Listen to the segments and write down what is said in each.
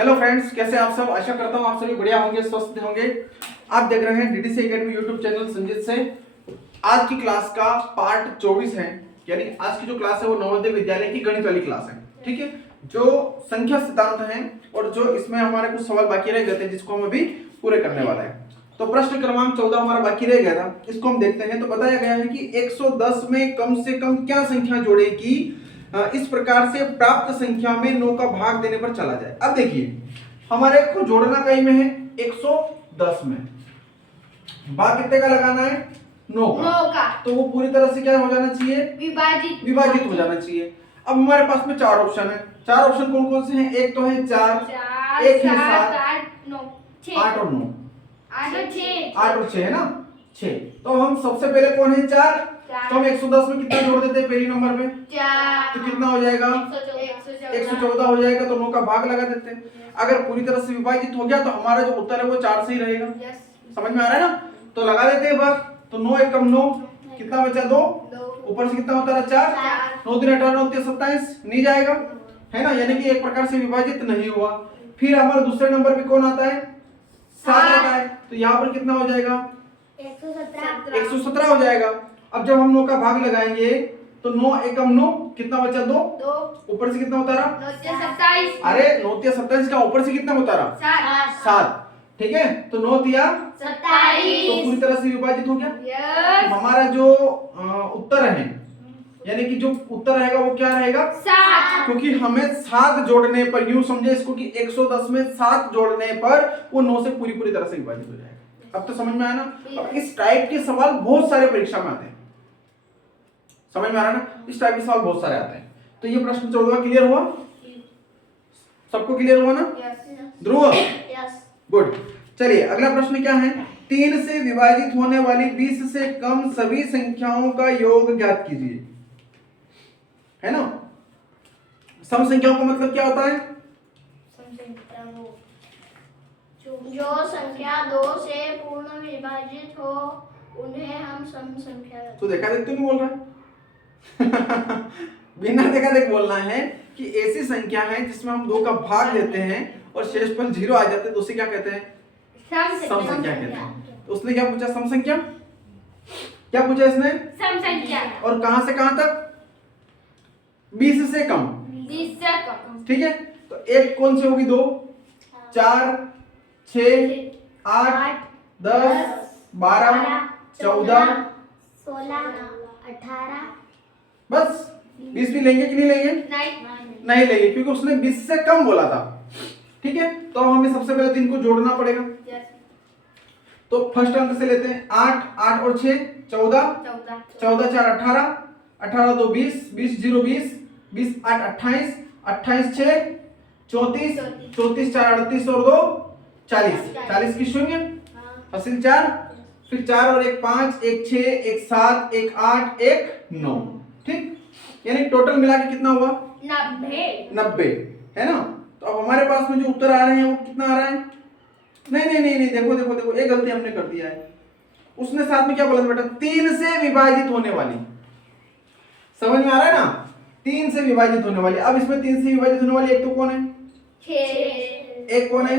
Hello friends, कैसे आप सब। आशा करता हूँ आप सभी बढ़िया होंगे, स्वस्थ होंगे। आप देख रहे हैं DDC academy YouTube channel Sanjeet से। आज की क्लास का पार्ट 24 है, यानी आज की जो क्लास है वो नवोदय विद्यालय की गणित वाली क्लास है। ठीक है, जो संख्या सिद्धांत है और जो इसमें हमारे कुछ सवाल बाकी रह गए थे जिसको हम अभी पूरे करने वाले हैं। तो प्रश्न क्रमांक 14 हमारा बाकी रह गया था, इसको हम देखते हैं। तो बताया गया है कि 110 में कम से कम क्या संख्या जोड़ेगी इस प्रकार से प्राप्त संख्या में 9 का भाग देने पर चला जाए। अब देखिए, हमारे को जोड़ना कहीं में है 110 में, भाग कितने का लगाना है 9 का। तो वो पूरी तरह से क्या हो जाना चाहिए, विभाजित हो जाना चाहिए। अब हमारे पास में चार ऑप्शन है। चार ऑप्शन कौन कौन से हैं? एक तो है 4, एक है 7, 8 और 9, 8 और 6 है ना, 6। तो हम सबसे पहले कौन है 4, तो हम 110 में कितना जोड़ देते हैं पहली नंबर पे 4, तो कितना हो जाएगा 114 हो जाएगा। तो 9 का भाग लगा देते हैं। अगर पूरी तरह से विभाजित हो गया तो हमारा जो उत्तर है वो 4 से ही रहेगा। समझ में आ रहा है ना, तो लगा देते हैं भाग। तो 9 एकम 9, कितना बचा 2, ऊपर से कितना होता है 4, 9 दिन 18, 9 3 27 नहीं जाएगा, है ना, यानी कि एक प्रकार से विभाजित नहीं हुआ। फिर हमारे दूसरे नंबर पे कौन आता है 7 आता है, तो यहाँ पर कितना हो जाएगा 117 हो जाएगा। अब जब हम 9 का भाग लगाएंगे तो 9 एकम 9, कितना बचा 2, ऊपर से कितना उतारा 27, अरे 9 तिया 27 का ऊपर से कितना उतारा 7, ठीक है। तो 9 तिया 27, तो पूरी तरह से विभाजित हो गया। तो हमारा जो उत्तर है, यानी कि जो उत्तर रहेगा वो क्या रहेगा 7, क्योंकि हमें 7 जोड़ने पर, यूं समझे इसको कि 110 में 7 जोड़ने पर वो 9 से पूरी तरह से विभाजित हो जाएगा। अब तो समझ में आया ना। अब इस टाइप के सवाल बहुत सारे परीक्षा में आते हैं, समझ में आ रहा है ना, इस टाइप के सवाल बहुत सारे आते हैं। तो ये प्रश्न 14 क्लियर हुआ, सबको क्लियर हुआ ना? ध्रुव, गुड। चलिए अगला प्रश्न क्या है, 3 से विभाजित होने वाली 20 से कम सभी संख्याओं का योग ज्ञात कीजिए, है ना। सम संख्याओं का मतलब क्या होता है? जो संख्या 2 से पूर्ण विभाजित हो उन्हें हम सम संख्या। तो देखा देख क्यों नहीं बोल रहा है? बिना देखा देख बोलना है कि ऐसी संख्या है जिसमें हम 2 का भाग देते हैं और शेषफल 0 आ जाते हैं, तो उसे क्या कहते हैं? सम संख्या कहते हैं। तो उसने क्या पूछा, सम संख्या। क्या पूछा इसने? सम संख्या। और कहां से कहां तक? 20 से कम। 20 से कम, ठीक है। तो एक कौन सी होगी? 2, 4, 6, 8, 10, 12, 14, 16, 18, बस 20 भी लेंगे कि नहीं लेंगे? नहीं लेंगे, क्योंकि उसने 20 से कम बोला था। ठीक है, तो हमें सबसे पहले 3 को जोड़ना पड़ेगा। तो फर्स्ट अंक से लेते हैं 8, 8 और 6 14, 14 4 18, 18 2 20, 20 0 20, 20 8 28, 28 6 34, 34 4 38 और 2 40, 40 की शून्य हासिल 4, फिर 4 और 1 5, 1 6, 1 7, 1 8, 1 9। ठीक, यानी टोटल मिला के कितना हुआ 90, है ना। तो अब हमारे पास में जो उत्तर आ रहे हैं वो कितना आ रहा है? नहीं, देखो एक गलती हमने कर दिया है। उसने साथ में क्या बोला था बेटा? 3 से विभाजित होने वाली। समझ में आ रहा है ना, 3 से विभाजित होने वाली। अब इसमें 3 से विभाजित होने वाली एक तो कौन है? 6, एक कौन है?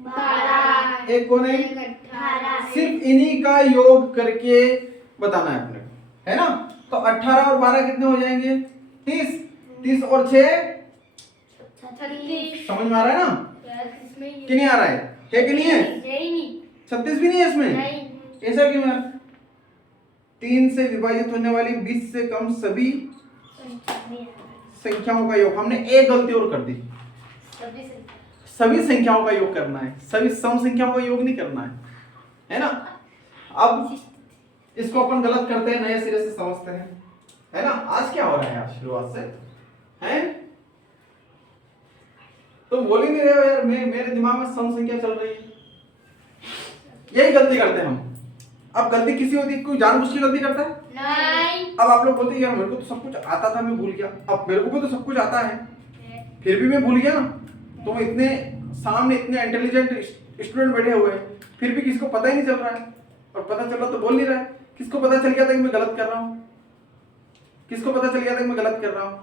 12, एक कौन है? 18। सिर्फ इन्हीं का योग करके बताना है अपने को, है ना। तो 18 और 12 कितने हो जाएंगे? 30, 30 और 6 36। समझ में आ रहा है ना कि नहीं आ रहा है कि नहीं है? 36 भी नहीं है इसमें, ऐसा क्यों यार? 3 से विभाजित होने वाली 20 से कम सभी संख्याओं का योग। हमने एक गलती और कर दी, सभी संख्याओं का योग करना है, सभी सम संख्याओं का योग नहीं करना है ना। अब इसको अपन गलत करते हैं, नए सिरे से समझते हैं, है ना। आज क्या हो रहा है, आज शुरुआत से हैं? तो बोल ही नहीं रहे हो यार, मेरे दिमाग में सम संख्या चल रही है। यही गलती करते हैं हम। अब गलती किसी होती है, कोई जानबूझ के गलती करता है? नहीं। अब आप लोग बोलते हैं यार मेरे को तो सब कुछ आता था, मैं भूल गया। अब मेरे को भी तो सब कुछ आता है, फिर भी मैं भूल गया ना। तो इतने सामने इतने इंटेलिजेंट स्टूडेंट बैठे हुए हैं, फिर भी किसको पता ही नहीं चल रहा है, और पता चल रहा तो बोल नहीं रहा है। किसको पता चल गया था कि मैं गलत कर रहा हूँ? किसको पता चल गया था कि मैं गलत कर रहा हूँ?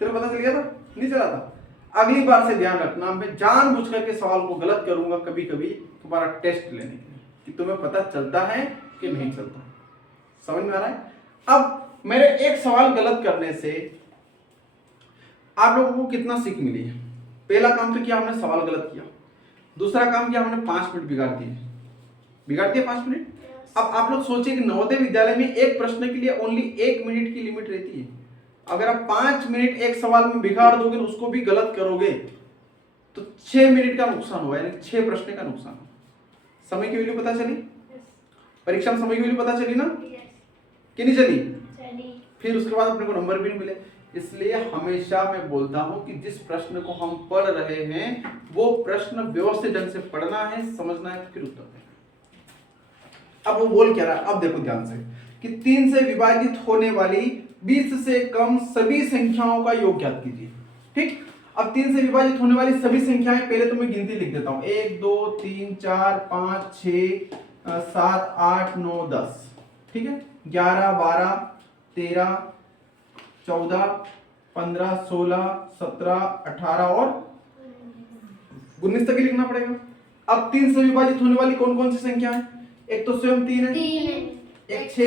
तेरे पता चल गया था? नहीं चला था? अगली बार से ध्यान रखना, मैं जानबूझ करके सवाल को गलत करूंगा कभी कभी तुम्हारा टेस्ट लेने के लिए कि तुम्हें पता चलता है कि नहीं चलता। समझ में आ रहा है? अब मेरे एक सवाल गलत करने से आप लोगों को कितना सीख मिली है? पहला काम तो किया हमने, सवाल गलत किया। दूसरा काम किया हमने, 5 मिनट बिगाड़ दिए 5 मिनट। अब आप लोग सोचिए कि नवोदय विद्यालय में एक प्रश्न के लिए ओनली 1 मिनट की लिमिट रहती है। अगर आप 5 मिनट एक सवाल में बिगाड़ दोगे, उसको भी गलत करोगे, तो 6 मिनट का नुकसान हुआ, यानी 6 प्रश्न का नुकसान। समय की वैल्यू पता चली? परीक्षा में समय की वैल्यू पता चली ना कि नहीं चली? फिर उसके बाद अपने को नंबर भी नहीं मिले। इसलिए हमेशा मैं बोलता हूं कि जिस प्रश्न को हम पढ़ रहे हैं वो प्रश्न व्यवस्थित ढंग से पढ़ना है, समझना है, फिर उत्तर देना। अब वो बोल क्या रहा है, अब देखो ध्यान से कि 3 से विभाजित होने वाली 20 से कम सभी संख्याओं का योग ज्ञात कीजिए। ठीक, अब 3 से विभाजित होने वाली सभी संख्याएं, पहले तो मैं गिनती लिख देता हूं, 1 2 3 4 5 6 7 8 9 10। ठीक है, 11 12 13 14 15 16 17 18 और 19 तक ही लिखना पड़ेगा। अब 3 से विभाजित होने वाली कौन कौन सी संख्या है? एक तो स्वयं 3 है, एक 6,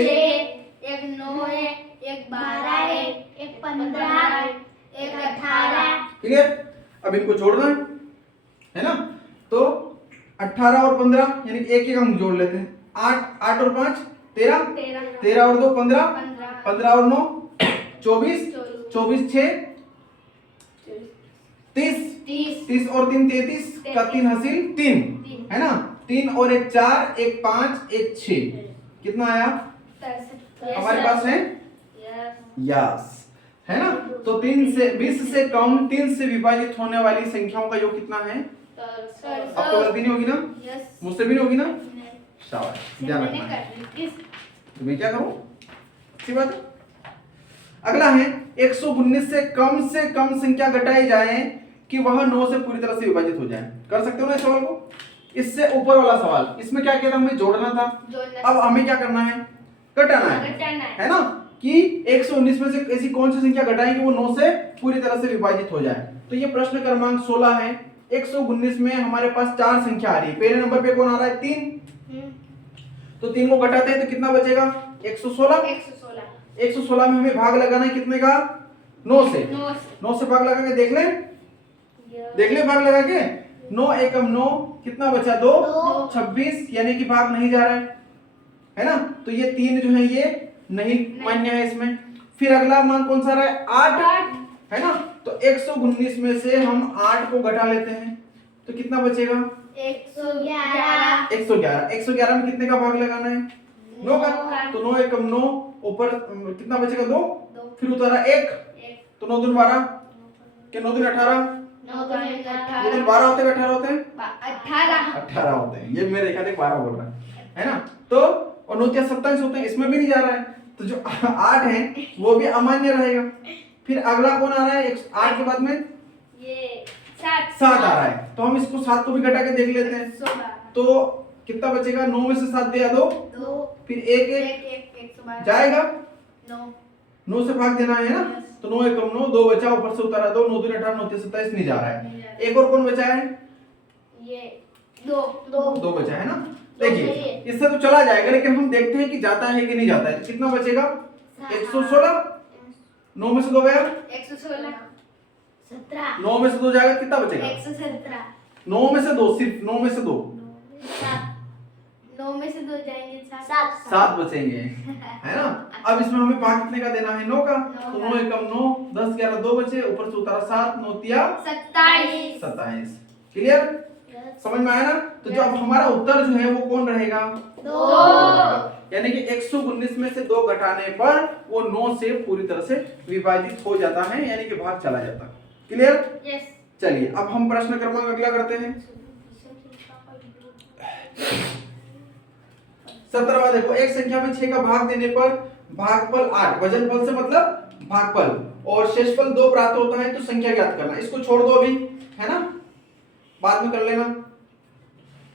एक 9 है, एक 12 है, एक 15 है, एक 18। क्लियर? अब इनको जोड़ना है ना? तो 18 और 15 यानी एक एक हम जोड़ लेते हैं। 8 और 5 13, 13 और 2 15, 15 और 9 24, 24 6 30, 30 और 3 33 का 3 हासिल 3 है ना? 3 और 1 4, 1 5, 1 6, कितना आया हमारे पास है? यस, है ना? तो 3 से 20 से कम 3 से विभाजित होने वाली संख्याओं का योग कितना है? अब तो गलती नहीं होगी ना? मुझसे भी नहीं होगी ना? शाबाश, ध्यान रखना। तो मैं क्या करूं? अच्छी बात है। अगला है 119 से कम संख्या घटाई जाए कि वह 9 से पूरी तरह से विभाजित हो जाए। कर सकते हो ना इस सवाल को? इससे ऊपर वाला सवाल, इसमें क्या किया था? हमें जोड़ना था। अब हमें क्या करना है? घटाना है ना? कि 119 में से ऐसी कौन सी संख्या घटाएं कि वो 9 से पूरी तरह से विभाजित हो जाए। तो ये प्रश्न क्रमांक 16 है। 119 में हमारे पास 4 संख्या आ रही है। पहले नंबर पे कौन आ रहा है? 3। तो 3 को घटाते हैं तो कितना बचेगा? 116। 116 में हमें भाग लगाना है कितने का? 9 से। 9 से भाग लगा के देख ले भाग लगा के। 9 एकम 9, कितना बचा? 2 26, यानी कि भाग नहीं जा रहा है ना? तो ये 3 जो है ये नहीं मान्य है इसमें। फिर अगला मान कौन सा रहा है? 8 है ना? तो 119 में से हम 8 को घटा लेते हैं तो कितना बचेगा? 111। 111 में कितने का भाग लगाना है? 9 का। तो 9 एकम 9, ऊपर कितना बचेगा? 2। फिर उतारा 1, तो 9 दूनी 12 के 9 दूनी 18, 9 दूनी 12 होते हैं 18 होते हैं? 18 होते हैं। ये मैं देखा था 12 बोल रहा है ना? तो और 9 क्या 27 होते हैं, इसमें भी नहीं जा रहा है। तो जो 8 है वो भी अमान्य रहेगा। फिर अगला कौन आ रहा है? 8 के बाद में ये 7 आ रहा है। तो हम इसको 7 को भी घटा के देख लेते हैं। तो कितना बचेगा? 9 में से 7 दिया 2, फिर 1 जाएगा, 9 से भाग देना है ना? तो 9 एकम 9, 2 बचा, ऊपर से उतारा 2, 9 दूनी 18, 9 तीन 27, नहीं जा रहा है। एक और कौन बचा है? ये 2 बचा है ना? देखिए इससे तो चला जाएगा, लेकिन हम देखते हैं कि जाता है कि नहीं जाता है। कितना बचेगा? 116। 9 में से 2 गया, 9 में से 2 जाएगा, कितना बचेगा? 9 में से 2, सिर्फ 9 में से 2, 9 में से 2 जाएंगे 7 बचेंगे, है ना? अब इसमें हमें भाग कितने का देना है? 9 का। तो 9 एकम 9, 10 11 2 बचे, ऊपर से उतारा 7, 9 तिया 27। क्लियर? समझ में आया ना? तो जो अब हमारा उत्तर जो है वो कौन रहेगा? 2। यानी कि 119 में से 2 घटाने पर वो 9 से पूरी तरह से विभाजित हो जाता है, यानी कि भाग चला जाता है। क्लियर? यस। चलिए अब हम प्रश्न क्रमांक अगला करते हैं। 17वां देखो, एक संख्या में 6 का भाग देने पर भागफल 8, वजनफल से मतलब भागफल, और शेषफल 2 प्राप्त होता है तो संख्या ज्ञात करना। इसको छोड़ दो अभी, है ना? बाद में कर लेना।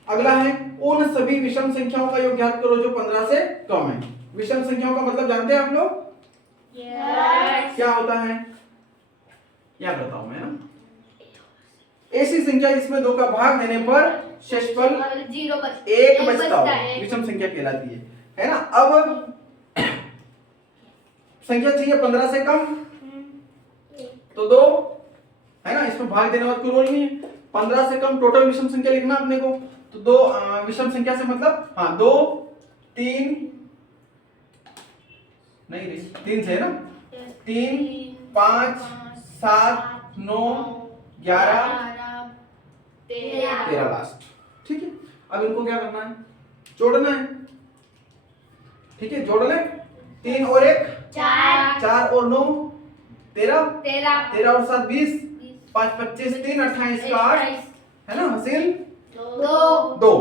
अगला है उन सभी विषम संख्याओं का योग ज्ञात करो जो 15 से कम है। विषम संख्याओं का मतलब जानते हैं आप लोग? यस। क्या होता है? क्या करता हूं मैं ना? ऐसी संख्या जिसमें 2 का भाग देने पर शेषफल 1 बचता हो विषम संख्या कहलाती है ना। अब संख्या चाहिए 15 से कम तो 2 है ना, इसमें भाग देने वाला कोई रोल नहीं है। 15 से कम टोटल विषम संख्या लिखना अपने को, तो 2 विषम संख्या से मतलब हाँ 2 3 नहीं रे 3 से है ना, 3 5 7 9 11 13 लास्ट। ठीक है, अब इनको क्या करना है, जोड़ना है। ठीक है, जोड़ ले, 3 और 1 4 और 9 13 13 और 7 20 5 25 3 28 का 8 है ना, हासिल 2।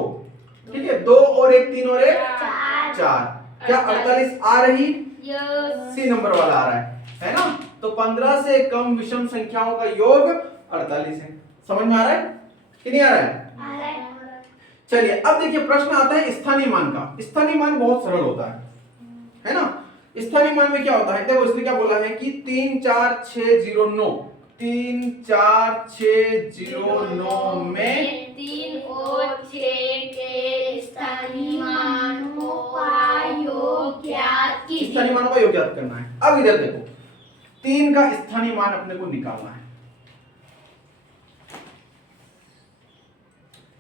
ठीक है, 2 और 1 3 और 1 4। क्या 48 आ रही? सी नंबर वाला आ रहा है ना। तो 15 से कम विषम संख्याओं का योग 48 है। समझ में आ रहा है कि नहीं आ रहा है? चलिए अब देखिए प्रश्न आता है स्थानीय मान का। स्थानीय मान बहुत सरल होता है ना। स्थानीय मान में क्या होता है, देखो इसने क्या बोला है कि 3 4 6 0 9 3 4 6 0 9 में 3 और 6 के स्थानीय मानों का योग ज्ञात कीजिए। स्थानीय मानों का योग ज्ञात करना है। अब इधर देखो 3 का स्थानीय मान अपने को निकालना है।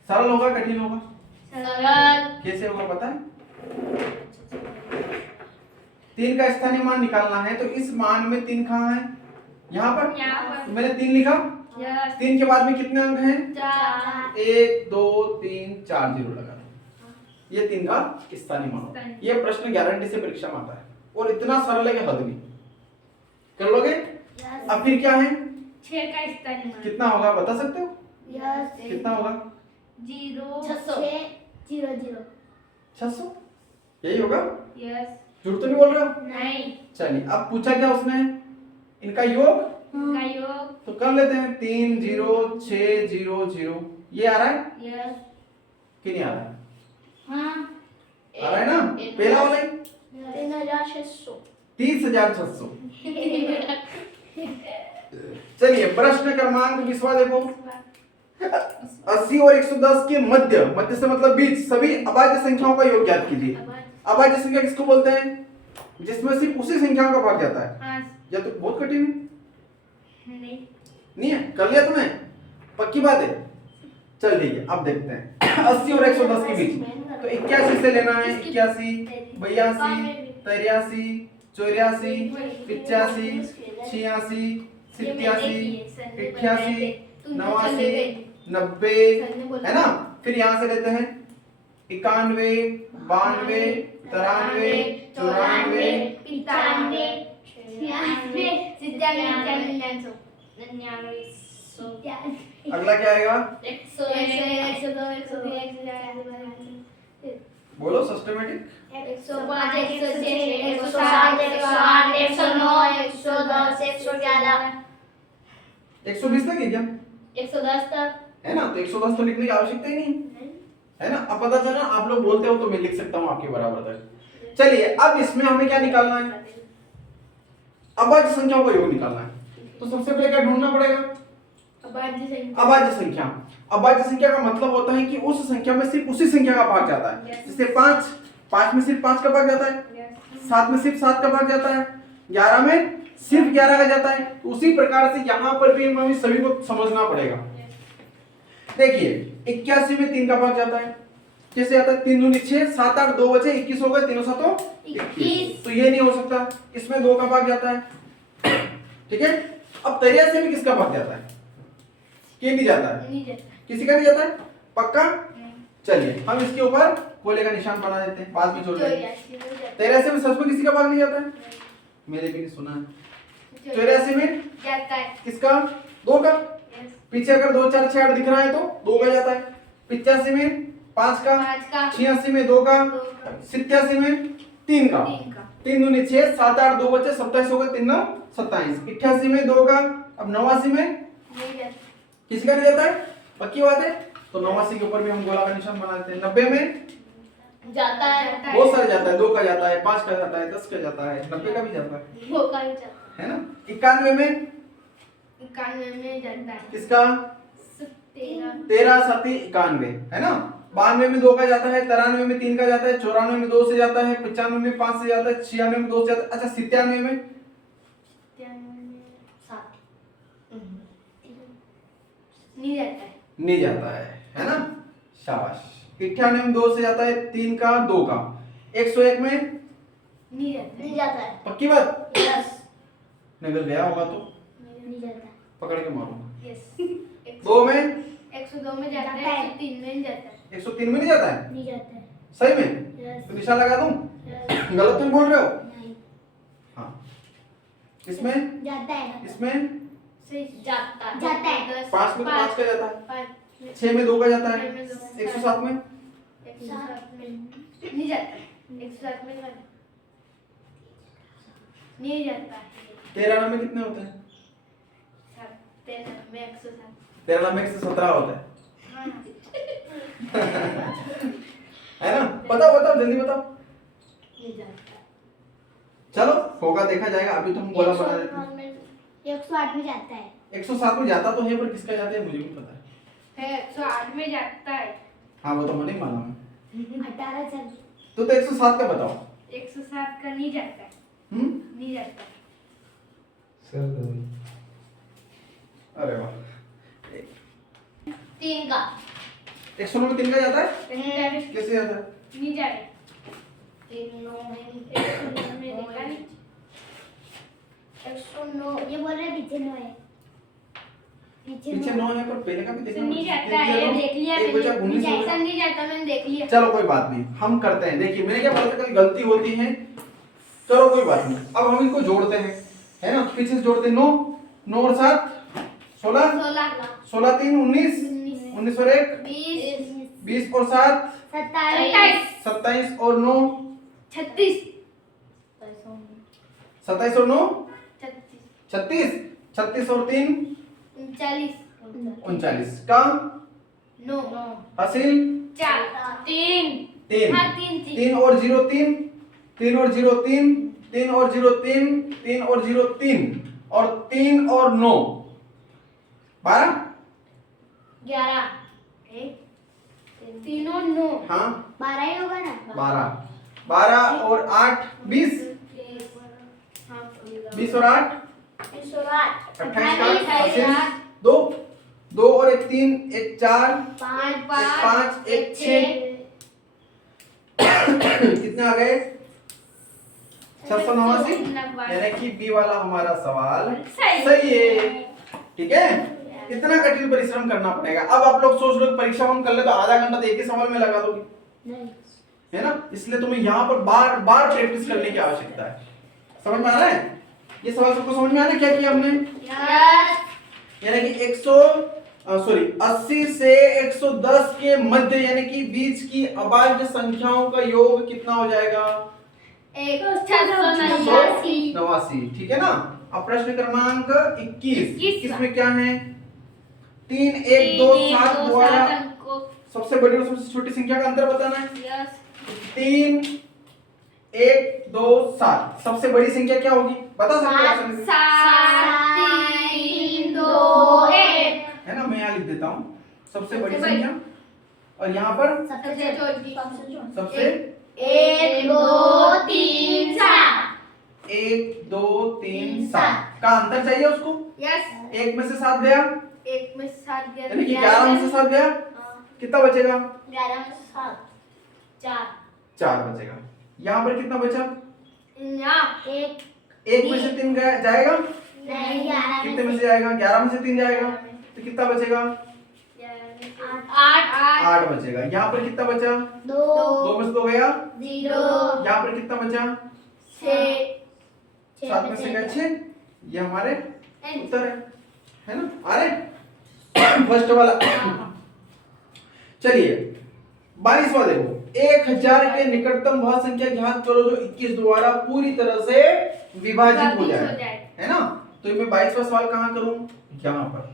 सरल होगा कठिन होगा? सरल। कैसे होगा पता है? 3 का स्थानीय मान निकालना है तो इस मान में 3 कहाँ है? यहाँ पर तो मैंने 3 लिखा। 3 के बाद में कितने अंक हैं? 4 1 2 3 4 0 लगा। ये 3 का स्थानीय मान होगा। ये प्रश्न गारंटी से परीक्षा में आता है और इतना सरल है कि हद नहीं। कर लोगे? अब फिर क्या है? 6 का स्थानीय मान कितना होगा बता सकते हो? यस कितना होगा? 600 यही होगा? यस झूठ तो नहीं बोल रहे हो? नहीं चलिए अब पूछा क्या उसने, इनका योग का योग तो कर लेते हैं। 3 0 6 0 0 ये आ रहा है यस कि नहीं आ रहा है? हाँ आ रहा है ना, पहला वाला ही 3600 30,600। चलिए प्रश्न क्रमांक 20वां देखो। 80 और 110 के मध्य, मध्य से मतलब बीच, सभी अभाज्य संख्याओं का योग ज्ञात कीजिए। अभाज्य संख्या किसको बोलते हैं? जिसमें सिर्फ उसी संख्याओं का भाग जाता है। हाँ या तो बहुत कठिन है? नहीं है, कर लिया तुमने? पक्की बात है? चल ठीक है, अब देखते हैं 80 और 110 के बीच। तो 81 से लेना है, 81 82 83 84 85 86 87 88 89 90 है ना। फिर यहाँ से लेते हैं 91 92 93 94 अगला क्या आएगा? बोलो सिस्टमेटिक। 120 तक है क्या? 110 तक है ना, तो 110 तो लिखने की आवश्यकता ही नहीं है ना। अब पता चला आप लोग बोलते हो तो मैं लिख सकता हूँ आपके बराबर तक। चलिए अब इसमें हमें क्या निकालना है? अभाज्य संख्याओं का योग निकालना है। तो सबसे पहले क्या ढूंढना पड़ेगा? अभाज्य संख्या। अभाज्य संख्या का मतलब होता है कि उस संख्या में सिर्फ उसी संख्या का भाग जाता है। जैसे 5 में सिर्फ 5 का भाग जाता है, 7 में सिर्फ 7 का भाग जाता है, 11 में सिर्फ 11 का जाता है। तो उसी प्रकार से यहाँ पर भी हमें सभी को समझना पड़ेगा। देखिए 81 में 3 का भाग जाता है, कैसे आता है? 3 दूनी 6 7 8 2 बचे 21 हो गए, 3 7 21। तो ये नहीं हो सकता, इसमें 2 का भाग जाता है। ठीक है, अब 83 में किसका भाग जाता है? के नहीं जाता है, किसी का नहीं जाता है पक्का। चलिए हम इसके ऊपर कोले का निशान बना देते हैं, बाद में जोड़ देंगे। 83 में सच में किसी का भाग नहीं जाता है? मेरे भी नहीं सुना है। 84 में जाता है किसका? 2 का। पीछे अगर 2 4 6 8 दिख रहा है तो 2 का जाता है। 85 में 5 का, 86 में 2 का, 87 में 3 का। 3 दूनी 6 7 8 2 बचे 27 हो गए, 3 9 27। 88 में 2 का। अब 89 में किसी का नहीं जाता है, पक्की बात है। तो 89 के ऊपर भी हम गोला का निशान बना देते हैं। 90 में जाता है, बहुत सारे जाता है, 2 का जाता है, 5 का जाता है, 10 का जाता है, 90 का भी जाता है, वो का जाता है ना। 91 में 91 में जाता है किसका? 13 7 91, है ना। 92 में 2 का जाता है, 93 में 3 का जाता है, 94 में 2 से जाता है, 95 में 5 से जाता है, 96 में 2 से जाता है। अच्छा 97 में 7 नहीं जाता है ना। शाबाश। 98 में 2 से जाता है, 3 का 2 का। 101 में नहीं जाता है। पक्की बात, यस निकल गया होगा तो नहीं जाता है। पकड़ के मारूंगा। 2 में 102 में जाता है, 103 में जाता है। 103 में नहीं जाता है, नहीं जाता है। सही में? यस तो निशान लगा दूं? यस गलत तुम बोल रहे हो? नहीं हाँ। इसमें जाता है। इसमें जाता है। जाता है। 5 में तो 5 का जाता है, 5 6 में 2 का जाता है, 6 में 2 का। 107 में 107 में नहीं जाता है। 107 में नहीं जाता है। 13 में कितने होते हैं? 13 में 107। 13 में 117 होता है, हाँ है ना। बताओ बताओ जल्दी बताओ। नहीं जाता। चलो होगा, देखा जाएगा। अभी तो हम गोला बना देते हैं। 108 में जाता है। 107 में जाता तो है, पर किसका जाता है मुझे भी पता है। 108 में जाता है। हाँ वो तो मैंने मालूम है। 18 चल तो 107 का बताओ। 107 का नहीं जाता है। नहीं जाता। अरे वाह। 3 का 109 में 3 का जाता है, नहीं कैसे जाता है? जाए। 109 ये बोल रहे पीछे 9 है। पीछे 9 है, पर पहले का भी देखना। नहीं जाता है, देख लिया एक बचा मैंने। 19 होगा। नहीं जाता, मैंने देख लिया। चलो कोई बात नहीं, हम करते हैं। देखिए मैंने क्या बोला था, कल गलती होती है। चलो कोई बात नहीं, अब हम इनको जोड़ते हैं, है ना। पीछे से जोड़ते हैं। 9 9 और 7 16 16 3 19 19 और 1 20 और 7 27 27 और 9 36 27 और 9 36 36 और 3 39 का 9 हासिल 4 3 3 हाँ 3 3 और 0 3 3 और 0 3 3 और 0 3 3 और 0 3 और 3 और 9 12 11 3 और 9 हाँ 12 ही होगा ना। 12 12 और 8 20 20 और 8 28 का हासिल 2 2 और 1 3 1 4 5 1 6 कितने आ गए? 689। यानी कि बी वाला हमारा सवाल सही है। ठीक है, इतना कठिन परिश्रम करना पड़ेगा। अब आप लोग सोच लो परीक्षा हम कर ले तो आधा घंटा तो एक ही सवाल में लगा दोगे, नहीं है ना। इसलिए तुम्हें यहाँ पर बार बार प्रैक्टिस करने की आवश्यकता है। समझ में आ रहा है? ये सवाल सबको समझ में आ रहा है? क्या किया हमने? यानी कि 80 से 110 के मध्य यानी कि बीच की अभाज्य संख्याओं का योग कितना हो जाएगा? 89। ठीक है ना। अब प्रश्न क्रमांक 21 में क्या है? 3 1 2 7 द्वारा सबसे बड़ी और सबसे छोटी संख्या का अंतर बताना है। 3 1 2 7 सबसे बड़ी संख्या क्या होगी? बता सकते हो? 3 2 1 है ना। मैं यहाँ लिख देता हूँ सबसे बड़ी संख्या, और यहाँ पर सबसे सबसे 1 2 3 7 1 2 3 7 का अंतर चाहिए उसको। यस 1 में से 7 गया, 1 में 7 गया, यानी कि 11 में से 7 गया, कितना बचेगा? 11 में 7 4 4 बचेगा। यहाँ पर कितना बचा? यहाँ 1 में से 3 गया जाएगा, नहीं 11 कितने में से जाएगा? 11 में से 3 जाएगा, तो कितना बचेगा? 8 बचेगा। यहाँ पर कितना बचा? 2 2 में से 2 गया, 0 यहाँ पर कितना बचा? 7 में से गया 6। ये हमारे उत्तर है ना। अरे फर्स्ट वाला। चलिए 22वां देखो। 1000 के निकटतम वह संख्या ज्ञात करो जो 21 द्वारा पूरी तरह से विभाजित हो जाए, है ना। तो मैं 22वां सवाल कहाँ करूं? यहाँ पर,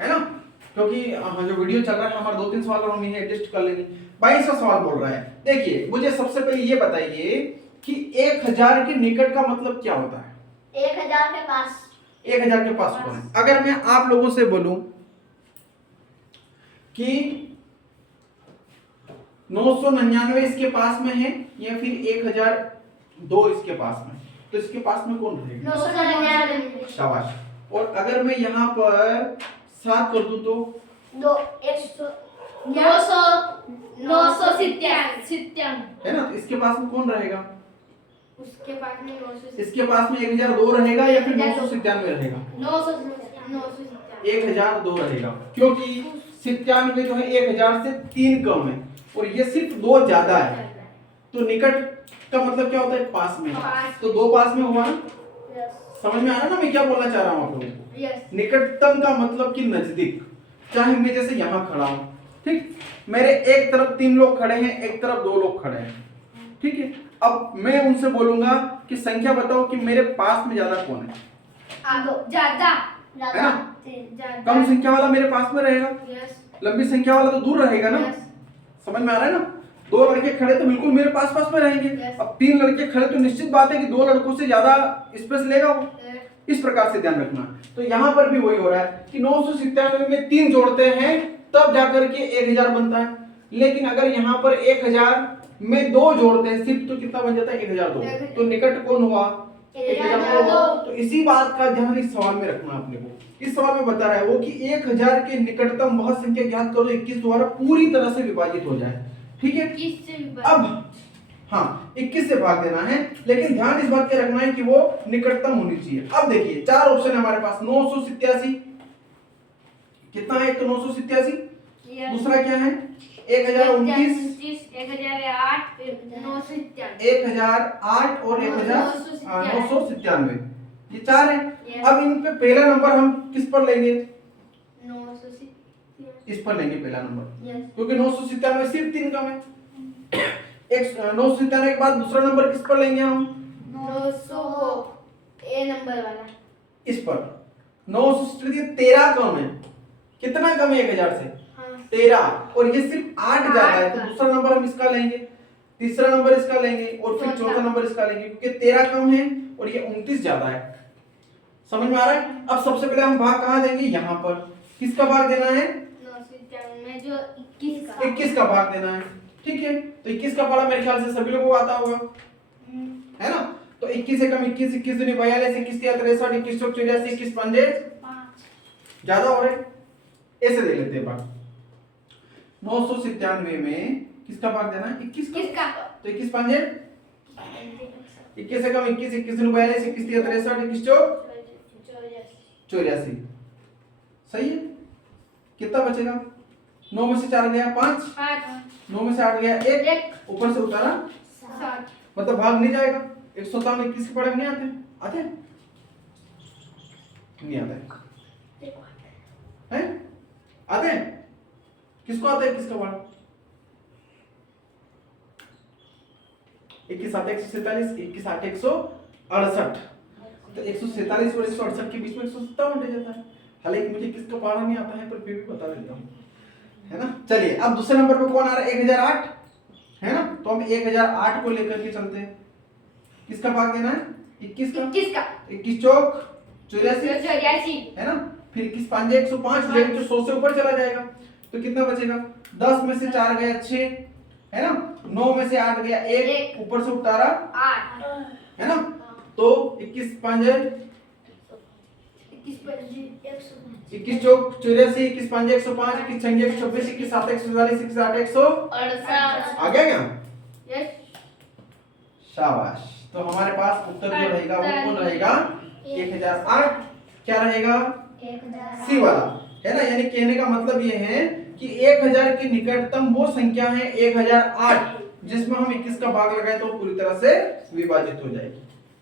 है ना। क्योंकि जो वीडियो चल रहा है हमारे 2-3 सवाल और हम इन्हें एडजस्ट कर लेंगे। 22वां सवाल बोल रहा है, देखिए मुझे सबसे पहले ये बताइए कि 1000 के निकट का मतलब क्या होता है? 1000 के पास 1000 के पास कौन है? अगर मैं आप लोगों से बोलूं कि 999 इसके पास में है या फिर 1002 इसके पास में, तो इसके पास में कौन रहेगा? 999। शाबाश। और अगर मैं यहाँ पर 7 कर दूं तो 997। है ना, तो इसके पास में कौन रहेगा? उसके पास में 997। इसके पास में 1002 रहेगा या फिर 997 रहेगा? 997। 1002 रहेगा, क्योंकि 97 जो है 1000 से 3 कम है और ये सिर्फ 2 ज्यादा है। तो निकट का मतलब क्या होता है? पास में। पास। तो 2 पास में हुआ ना? समझ में आ रहा ना मैं क्या बोलना चाह रहा हूँ आप लोगों को? यस। निकटतम का मतलब कि नजदीक। चाहे मैं जैसे यहाँ खड़ा हूँ, ठीक, मेरे एक तरफ 3 लोग खड़े हैं, एक तरफ 2 लोग खड़े हैं, ठीक है। अब मैं उनसे बोलूंगा कि संख्या बताओ कि मेरे पास में ज्यादा कौन है? ज्यादा। है ना? कम संख्या वाला मेरे पास में रहेगा, यस। लंबी संख्या वाला तो दूर रहेगा ना। यस। समझ में आ रहा है ना? 2 लड़के खड़े तो बिल्कुल मेरे पास में रहेंगे। Yes. अब 3 लड़के खड़े तो निश्चित बात है कि 2 लड़कों से ज्यादा स्पेस लेगा वो। इस प्रकार से ध्यान रखना। तो यहाँ पर भी वही हो रहा है कि 997 में 3 जोड़ते हैं तब जाकर के 1000 बनता है, लेकिन अगर यहाँ पर 1000 में 2 जोड़ते हैं सिर्फ तो कितना बन जाता है? 1002। तो निकट कौन हुआ? 1002। तो इसी बात का ध्यान इस सवाल में रखना अपने को। इस सवाल में बता रहा है वो कि 1000 के निकटतम वह संख्या ज्ञात करो 21 द्वारा पूरी तरह से विभाजित हो जाए, ठीक है। अब हाँ 21 से भाग देना है, लेकिन ध्यान इस बात के रखना है कि वो निकटतम होनी चाहिए। अब देखिए 4 ऑप्शन है हमारे पास। 987 कितना है? एक तो 987, दूसरा क्या है? 1029, 1008 और 1997, ये 4 है। अब इन पे पहला नंबर हम किस पर लेंगे? इस पर लेंगे पहला नंबर, क्योंकि 997 सिर्फ 3 कम है। 997 के बाद दूसरा नंबर किस पर लेंगे हम? 900 ए नंबर वाला। इस पर 997 13 कम है। कितना कम है 1000 से? 13। और ये सिर्फ 8 ज्यादा है, तो दूसरा नंबर हम इसका लेंगे, तीसरा नंबर इसका लेंगे और फिर चौथा नंबर इसका लेंगे, क्योंकि 13 कम है और ये 29 ज्यादा है। समझ में आ रहा है? अब सबसे पहले हम भाग कहाँ देंगे? यहाँ पर। किसका भाग देना है? 997 में जो 21 का भाग देना है, ठीक है। तो 21 का पढ़ा मेरे ख्याल से सभी लोगों को आता होगा, है ना? तो 21 से कम 21, 21 दूनी 42, 21 तिया 63, 21 चौक 84, 21 पंजे 5 ज्यादा हो रहे। ऐसे ले लेते हैं भाग। 997 में किसका भाग देना है? 21 का। तो 21 पंजे 21 से कम 21, 21 दूनी 42, 21 तिया 63, 21 चौक 84। सही है। कितना बचेगा? 9 में से 4 गया 5, 9 में से 8 गया 1, ऊपर से उतारा 7। मतलब भाग नहीं जाएगा। 157 21 के पढ़े नहीं आते? आते नहीं आते हैं? आते हैं? किसको आता है? किसका पढ़ा? 21 7 147, 21 8 168। तो 147 और 168 के बीच में 157 रह जाता है। हालांकि मुझे किसका पढ़ा नहीं आता है, पर फिर भी बता देता हूँ, है ना। चलिए अब दूसरे नंबर पे कौन आ रहा है? 1008, है ना। तो हम 1008 को लेकर के चलते हैं। किसका भाग देना है? 21 का। 21 चौक 84, है ना। फिर 21 पांजे 105, लेकिन जो 100 से ऊपर चला जाएगा तो कितना बचेगा? 10 में से 4 गया 6, है ना। 9 में से 8 गया 1, ऊपर से उतारा 8, है ना। तो 21 पांजे 21 चौक 84, 21 पांजे 105, 21 छंगे 126, 21 7 144, 21 8 168। आ गया क्या? यस। शाबाश। तो हमारे पास उत्तर जो रहेगा वो कौन रहेगा? 1008। क्या रहेगा? सी वाला, है ना। यानी कहने का मतलब ये है कि 1000 की निकटतम वो संख्या है 1008 जिसमें हम 21 का भाग लगाए तो पूरी तरह से विभाजित हो जाएगी।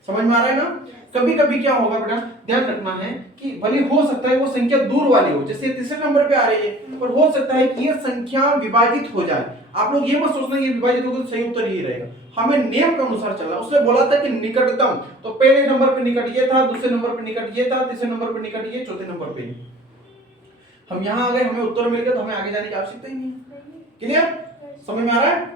समझ में आ रहा है ना। कभी कभी क्या होगा बेटा, ध्यान रखना है कि भले हो सकता है वो संख्या दूर वाली हो, जैसे तीसरे नंबर पे आ रही है, पर हो सकता है कि ये संख्या विभाजित हो जाए। आप लोग ये मत सोचना ये विभाजित होगा तो सही उत्तर यही रहेगा। हमें नियम के अनुसार चलना। उसने बोला था कि निकटतम, तो पहले नंबर पे निकट ये था, दूसरे नंबर पे निकट ये था, तीसरे नंबर पे निकट ये, चौथे नंबर पे हम यहाँ आ गए, हमें उत्तर मिल गया, तो हमें आगे जाने की आवश्यकता ही नहीं है। क्लियर? समझ में आ रहा है?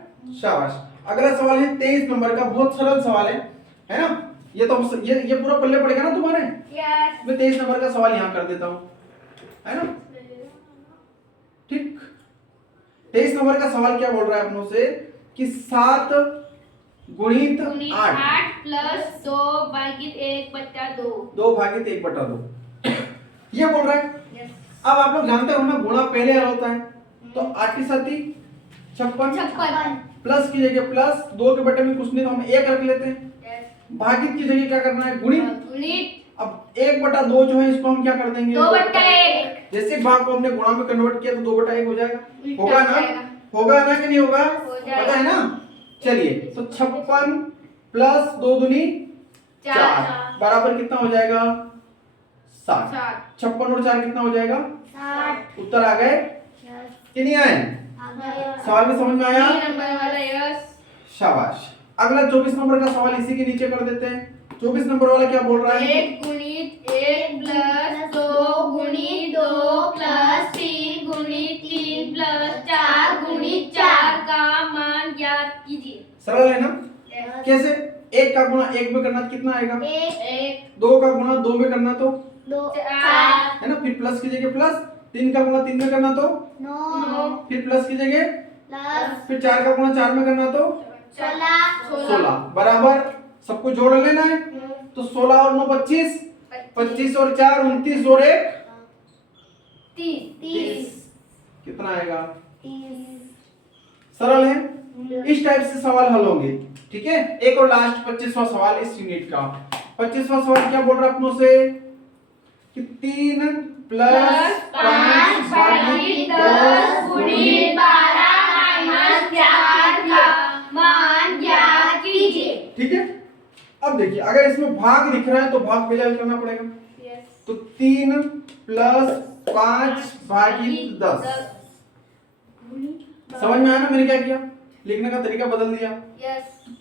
शाबाश। अगला सवाल है 23 नंबर का, बहुत सरल सवाल है ना। ये तो ये पूरा पल्ले पड़ेगा ना तुम्हारे। यस। मैं 23 नंबर का सवाल यहाँ कर देता हूँ, है ना। ठीक, 23 नंबर का सवाल क्या बोल रहा है अपनों से कि 7 गुणित 8 प्लस 2 भागित 1/2 2 भागित 1/2 ये बोल रहा है। यस अब आप लोग जानते हो ना गुणा पहले आ होता है, तो 8 की 7 56 56 प्लस की जगह प्लस, 2 के बटे में कुछ नहीं तो हम 1 रख लेते हैं, भागित की जगह क्या करना है गुणित। गुणित अब 1/2 जो है इसको हम क्या कर देंगे 2/1 जैसे भाग को हमने गुणा में कन्वर्ट किया तो 2/1 हो जाएगा। उल्टा होगा हो ना, जाएगा। होगा ना कि नहीं होगा, हो जाएगा। पता है ना। चलिए तो 56 प्लस 2 दूनी 4 बराबर कितना हो जाएगा 60। 56 और 4 कितना हो जाएगा 60 उत्तर आ गए कि नहीं आए, सवाल में समझ में आया। नंबर वाला यस शाबाश। अगला 24 नंबर का सवाल इसी के नीचे कर देते हैं। 24 नंबर वाला क्या बोल रहा है 1 गुणित 1 प्लस 2 गुणित 2 प्लस 3 गुणित 3 प्लस 4 गुणित 4 का मान ज्ञात कीजिए। सरल है ना। कैसे 1 का गुणा 1 में करना तो कितना आएगा 1 2 का गुणा 2 में करना तो 4 है ना, फिर प्लस की जगह प्लस, 3 का गुणा 3 में करना तो 9 फिर प्लस की जगह, प्लस फिर 4 का गुणा 4 में करना तो 16 बराबर सबको जोड़ लेना है। तो 16 और 9 25, 25 और 4 29 और 1 30 कितना आएगा। सरल है। इस टाइप से सवाल हल होंगे। ठीक है, एक और लास्ट 25वां सवाल इस यूनिट का। 25वां सवाल क्या बोल रहा है अपनों से कि 3 प्लस 5 भागित 10 गुणित 12 माइनस 4 का मान ज्ञात कीजिए। ठीक है। अब देखिए अगर इसमें भाग दिख रहा है तो भाग पहले हल करना पड़ेगा। तो 3 प्लस 5 भागित 10 समझ में आया ना मैंने क्या किया, लिखने का तरीका बदल दिया।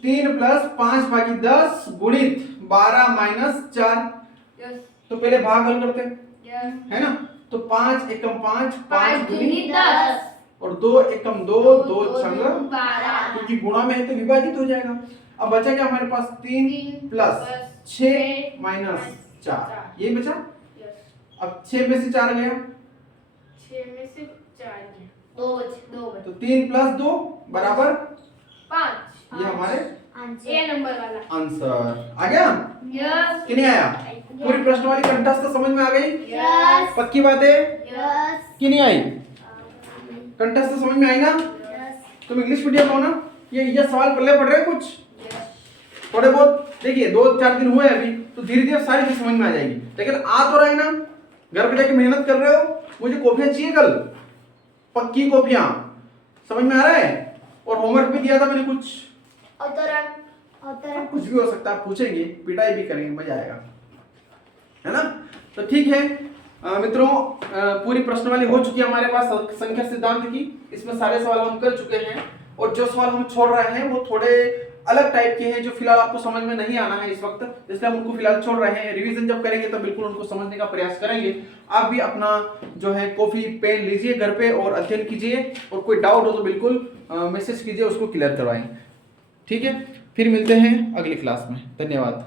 3 प्लस 5 भागित 10 गुणित 12 माइनस 4। तो पहले भाग हल करते हैं है ना। तो 5 एकम 5 5 गुणित 10 और 2 एकम 2 2 छंग 12 क्योंकि गुणा में है तो विभाजित हो जाएगा। अब बचा क्या हमारे पास 3 प्लस 6 माइनस 4 ये बचा। अब 6 में से 4 गया 6 में से 4 गया 2 तो 3 प्लस 2 बराबर 5 ये हमारे ए नंबर वाला आंसर आ गया यस कि नहीं आया। पूरी प्रश्न वाली कंठस्थ तो समझ में आ गई, यस पक्की बात है कि नहीं आई, कंठस्थ तो समझ में आई ना। तुम इंग्लिश मीडियम हो ना, ये सवाल पल्ले पड़ रहे हैं कुछ थोड़े बहुत। देखिए 2-4 दिन हुए अभी तो धीरे धीरे सारी चीज समझ में आ जाएगी, लेकिन आ तो रहा है ना। घर पे जाके मेहनत कर रहे हो, मुझे कॉपियां चाहिए कल, पक्की कॉपियां, समझ में आ रहा है। और होमवर्क भी दिया था मैंने कुछ, कुछ भी हो सकता है, पूछेंगे पिटाई भी करेंगे, मजा आएगा है ना। तो ठीक है मित्रों, पूरी प्रश्नावली हो चुकी है हमारे पास संख्या सिद्धांत की। इसमें सारे सवाल हम कर चुके हैं और जो सवाल हम छोड़ रहे हैं वो थोड़े अलग टाइप के हैं जो फिलहाल आपको समझ में नहीं आना है इस वक्त, इसलिए हम उनको फिलहाल छोड़ रहे हैं। रिवीजन जब करेंगे तो बिल्कुल उनको समझने का प्रयास करेंगे। आप भी अपना जो है कॉपी पेन लीजिए घर पे और अध्ययन कीजिए, और कोई डाउट हो तो बिल्कुल मैसेज कीजिए, उसको क्लियर करवाएं। ठीक है, फिर मिलते हैं अगली क्लास में। धन्यवाद।